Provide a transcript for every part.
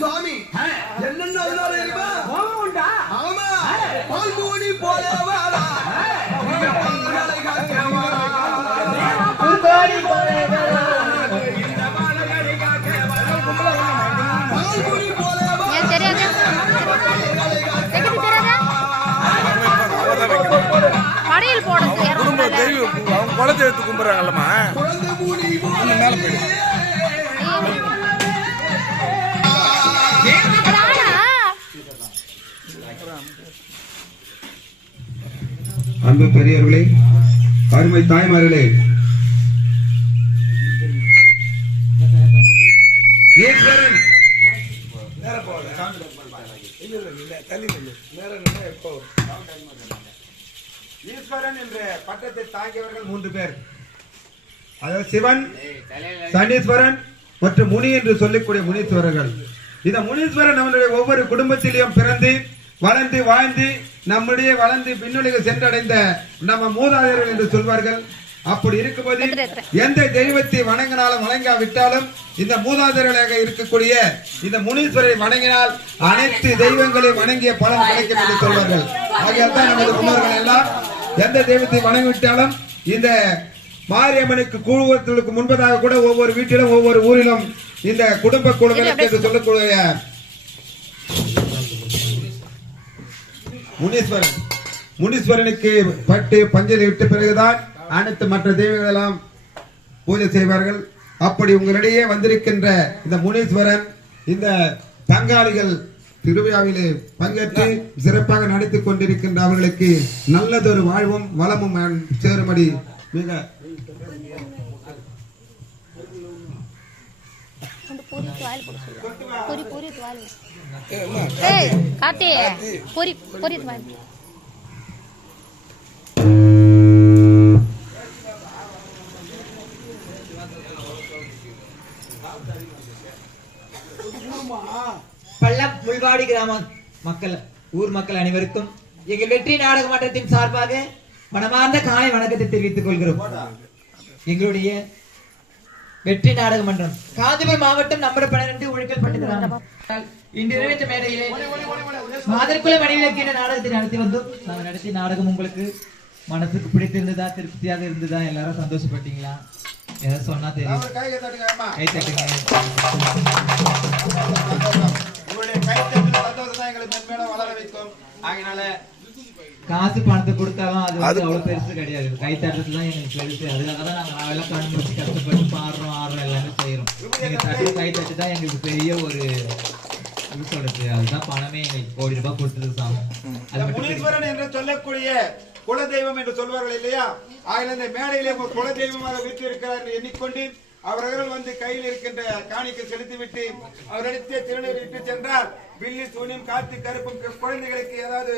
சுவாமி என்னென்ன ஆமா பால்மூடி போல வாரா படையல் போடுறது அவங்க குழந்தை எடுத்து கும்பிடுறாங்கல்லம்மா மேல போயிடு. அன்பு பெரியவர்களே, அருமை தாய்மார்களே, ஈஸ்வரன் ஈஸ்வரன் என்ற பட்டத்தை தாங்கியவர்கள் 3 பேர். அதாவது சிவன், சனீஸ்வரன் மற்றும் முனி என்று சொல்லக்கூடிய முனீஸ்வரர்கள். இந்த முனீஸ்வரன் நம்மளுடைய ஒவ்வொரு குடும்பத்திலையும் பிறந்து வளர்ந்து வாழ்ந்து நம்முடைய வளர்ந்து பின்னுலக சென்றடைந்த நம்ம மூதாதையர்கள் என்று சொல்வார்கள். அப்படி இருக்கும்போது எந்த தெய்வத்தை வணங்கினாலும் வணங்காவிட்டாலும் இந்த மூதாதையர்களாக இருக்கக்கூடிய இந்த முனீஸ்வரரை வணங்கினால் அனைத்து தெய்வங்களையும் வணங்கிய பலன் கிடைக்கும் என்று சொல்வார்கள். ஆகையால் தான் நமது முன்னோர்கள் எல்லாம் எந்த தெய்வத்தை வணங்கிவிட்டாலும் இந்த மாரியம்மனுக்கு கூடுவதற்கு முன்பதாக கூட ஒவ்வொரு வீட்டிலும் ஒவ்வொரு ஊரிலும் இந்த குடும்ப குழுவிற்கு என்று சொல்லக்கூடிய முனீஸ்வரனுக்கு பட்டு பஞ்சனை விட்ட பிறகுதான் அனைத்து மற்ற தெய்வங்கள் எல்லாம் பூஜை செய்வார்கள். அப்படி உங்களிடையே வந்திருக்கின்ற இந்த முனீஸ்வரன் இந்த பங்காளிகள் திருவிழாவிலே பங்கேற்று சிறப்பாக நடித்துக் கொண்டிருக்கின்ற அவர்களுக்கு நல்லதொரு வாழ்வும் வளமும் சேரும்படி மிக பள்ளம் முள்வாடி கிராம மக்கள் ஊர் மக்கள் அனைவருக்கும் எங்கள் வெற்றி நாடக மன்றத்தின் சார்பாக மனமார்ந்த காலை வணக்கத்தை தெரிவித்துக் கொள்கிறோம். எங்களுடைய வெற்றி நாடக மன்றம் காஞ்சிபுரம் மாவட்டம் நம்பர் 12 உழைக்கல் பட்டு இன்று நிறைவேற்ற மேடையிலே மாதற்குல மணிவிலக்கு என்ற நாடகத்தை நடத்தி வந்தோம். நாங்கள் நடத்திய நாடகம் உங்களுக்கு மனசுக்கு பிடித்திருந்ததா, திருப்தியாக இருந்ததா, எல்லாரும் சந்தோஷப்பட்டீங்களா? ஏதாவது சொன்னா தெரியும், கை தட்டுங்க. காசு பணத்தை கொடுத்தாலும் அது வந்து அவ்வளவு பெருசு கிடையாது. கை தட்டுறது தான் எங்களுக்கு பெருசு. அதுக்காகதான் நாங்க எல்லாம் கண் முடிச்சு கஷ்டப்பட்டு பாடுறோம், ஆடுறோம், எல்லாமே செய்யறோம். நீங்க தட்டு கை தட்டு தான் எங்களுக்கு பெரிய ஒரு சொல்றது. அதுதான் பணமே எங்களுக்கு கோடி ரூபாய் கொடுத்தது சாமம். முனீஸ்வரன் என்று சொல்லக்கூடிய குலதெய்வம் என்று சொல்வார்கள் இல்லையா? ஆகிய இந்த மேடையிலே குலதெய்வமாக வீட்டிருக்கிறார் என்று எண்ணிக்கொண்டு அவர்கள் வந்து கையில் இருக்கின்ற காணிக்கை செலுத்திவிட்டு அவரிடத்தே திருநீர் இட்டு சென்றால் பில்லி சூனியம் காத்து கருப்பும் குழந்தைகளுக்கு ஏதாவது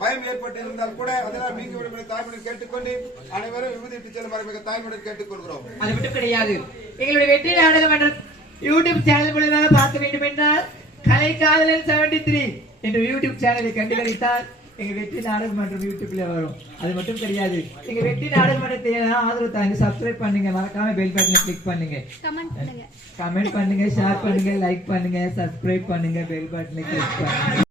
பயம் ஏற்பட்டு இருந்தால் கூட அதெல்லாம் நீங்க விடுமுறை தாய்மொழி கேட்டுக்கொண்டு அனைவரும் விபூதிட்டு செல்லுமாறு மிக தாய்மொழி கேட்டுக்கொள்கிறோம். அது மட்டும் கிடையாது, எங்களுடைய வெற்றி நாடகம் என்ற யூடியூப் சேனல் மூலமாக பார்க்க வேண்டும் என்றால் கலை காதலன் 73 என்ற யூடியூப் சேனலை கண்டுகளித்தால் எங்க வெற்றி நாடகம் மன்றம் யூடியூப்ல வரும். அது மட்டும் கிடையாது, எங்க வெற்றி நாடகம் மன்றத்தை ஆதரவு தாங்க, சப்ஸ்கிரைப் பண்ணுங்க, மறக்காம பெல் பட்டனை கிளிக் பண்ணுங்க, கமெண்ட் பண்ணுங்க, ஷேர் பண்ணுங்க, லைக் பண்ணுங்க, சப்ஸ்கிரைப் பண்ணுங்க, பெல் பட்டனை கிளிக் பண்ணுங்க.